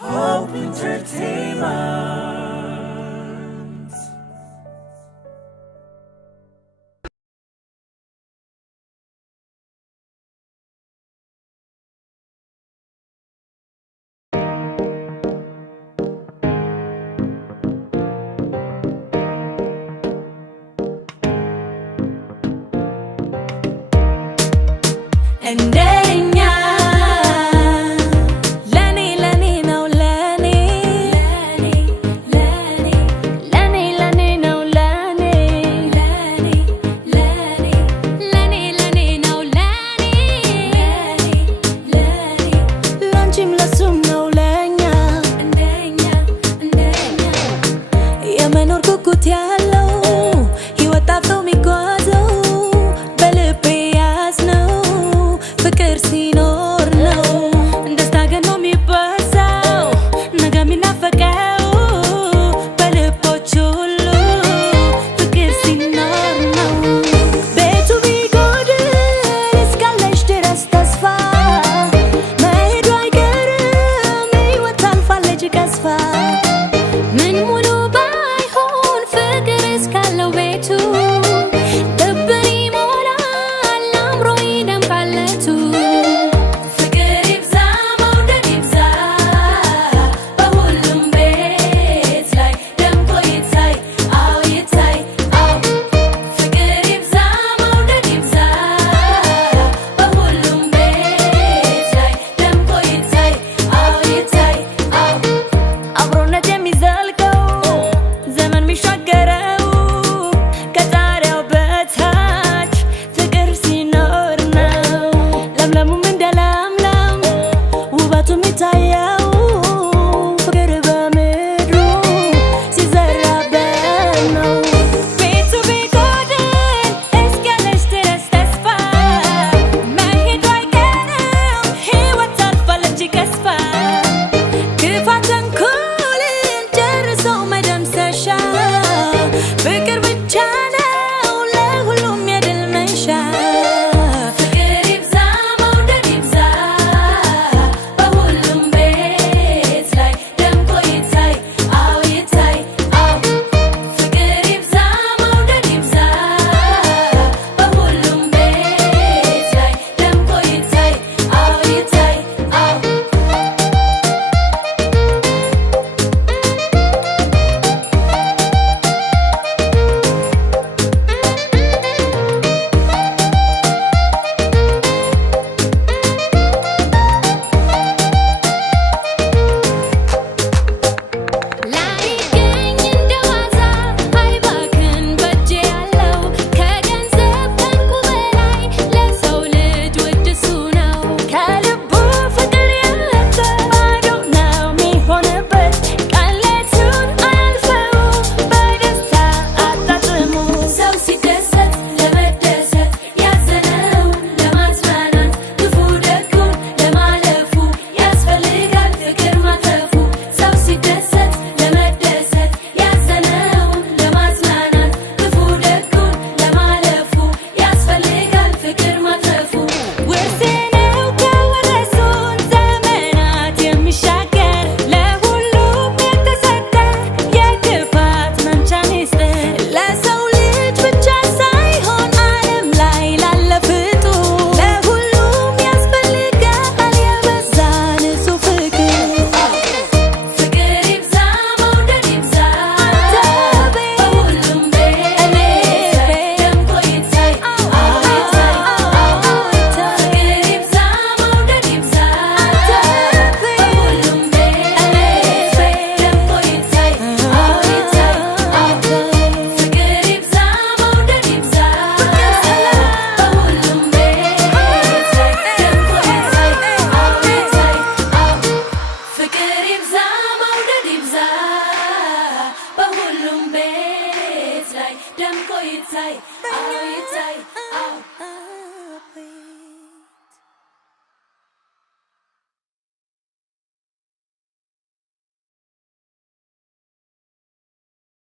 Hope Entertainment. እንደኛ ለኔ ነው ለኔ ነው ለኔ ነው ለኔ ላንቺም ለሱም ነው ለኛ እንደኛ የመኖር ጉጉት ያለው ሕይወት ጣፍቶ የሚጓዘው በልቤ ያዝነው ፍቅር ሲኖር ነው ደስታ ገኖ የሚበዛው ነገ የሚናፈቀው በልቦች ሁሉ ፍቅር ሲኖር ነው። ቤቱ ቢጎድል እስካለሽ ድረስ ተስፋ መሄዱ አይቀርም ሕይወት ታልፋለች ቀስፋ ምን ሙሉ ባይሆን ፍቅር እስካለው ቤቱ ደምቆ ይታይ